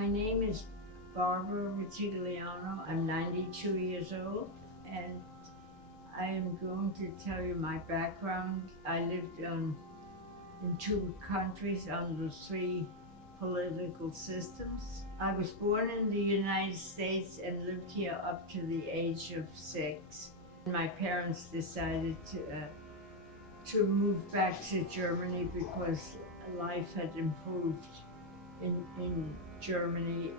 My name is Barbara Rutigliano. I'm 92 years old, and I am going to tell you my background. I lived in two countries under three political systems. I was born in the United States and lived here up to the age of 6. My parents decided to move back to Germany because life had improved in Germany.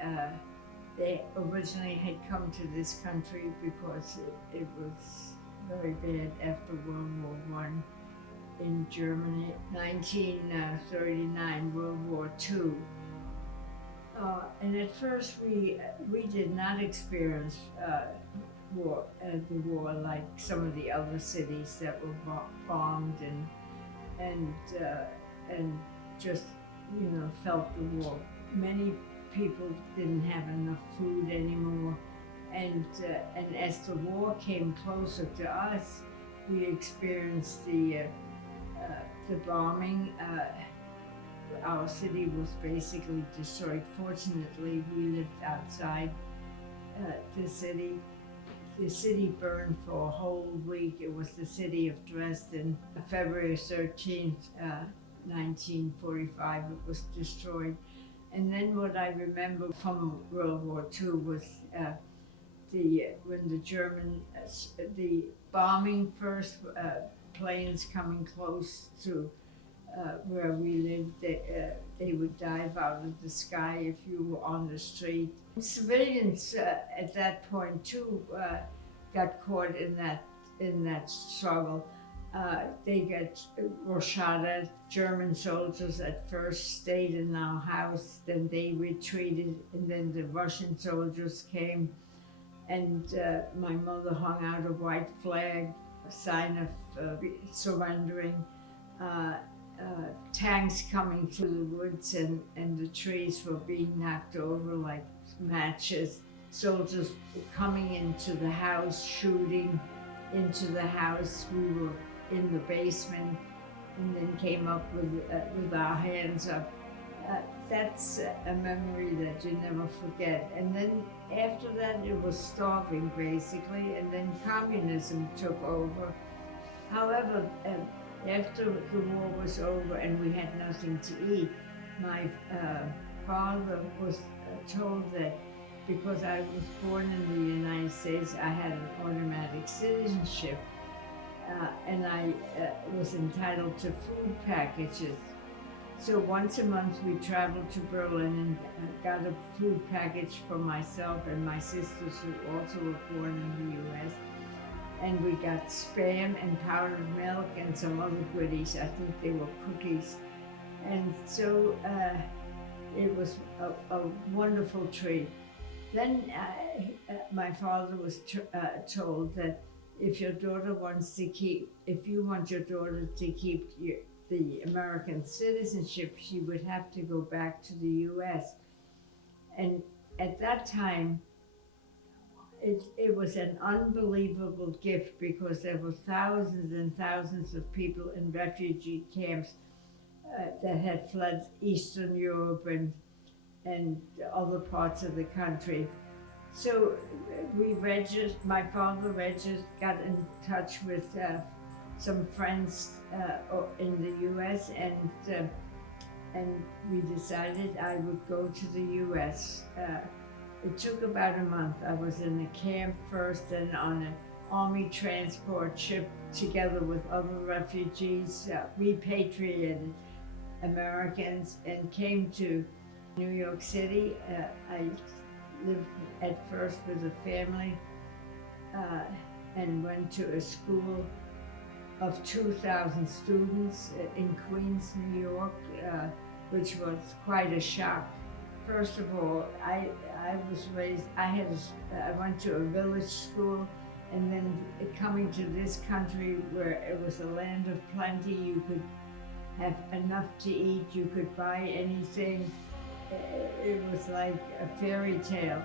They originally had come to this country because it was very bad after World War I in Germany, 1939, World War II. And at first we did not experience the war like some of the other cities that were bombed and just felt the war. Many people didn't have enough food anymore, and as the war came closer to us, we experienced the bombing. Our city was basically destroyed. Fortunately, we lived outside the city. The city burned for a whole week. It was the city of Dresden. February 13th, 1945, it was destroyed. And then what I remember from World War II was when the bombing first, planes coming close to where we lived, they would dive out of the sky if you were on the street. Civilians at that point too got caught in that struggle. They were shot at. German soldiers at first stayed in our house, then they retreated, and then the Russian soldiers came, and my mother hung out a white flag, a sign of surrendering. Tanks coming through the woods, and the trees were being knocked over like matches. Soldiers were coming into the house, shooting into the house. We were in the basement, and then came up with our hands up. That's a memory that you never forget. And then after that, it was starving basically, and then communism took over. However, after the war was over and we had nothing to eat, my father was told that because I was born in the United States, I had an automatic citizenship, and I was entitled to food packages. So once a month we traveled to Berlin and got a food package for myself and my sisters who also were born in the US. And we got Spam and powdered milk and some other goodies. I think they were cookies. And so it was a wonderful treat. Then my father was told that if you want your daughter to keep the American citizenship, she would have to go back to the US. And at that time, it was an unbelievable gift because there were thousands and thousands of people in refugee camps that had fled Eastern Europe and other parts of the country. So my father got in touch with some friends in the US, and we decided I would go to the US. It took about a month. I was in a camp first and on an army transport ship together with other refugees, repatriated Americans, and came to New York City. I lived at first with a family and went to a school of 2,000 students in Queens, New York, which was quite a shock. First of all, I was raised, I went to a village school, and then coming to this country where it was a land of plenty, you could have enough to eat, you could buy anything. It was like a fairy tale.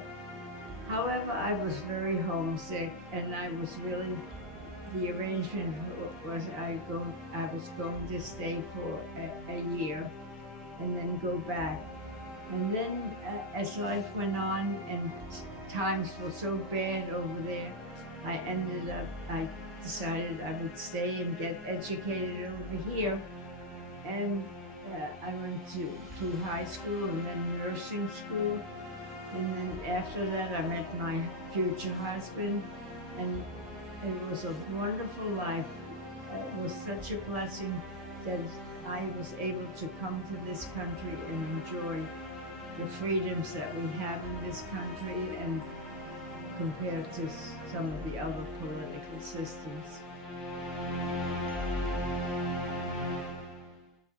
However, I was very homesick, and the arrangement was I was going to stay for a year and then go back. And then as life went on and times were so bad over there, I decided I would stay and get educated over here. And I went to high school and then nursing school. And then after that, I met my future husband, and it was a wonderful life. It was such a blessing that I was able to come to this country and enjoy the freedoms that we have in this country and compared to some of the other political systems.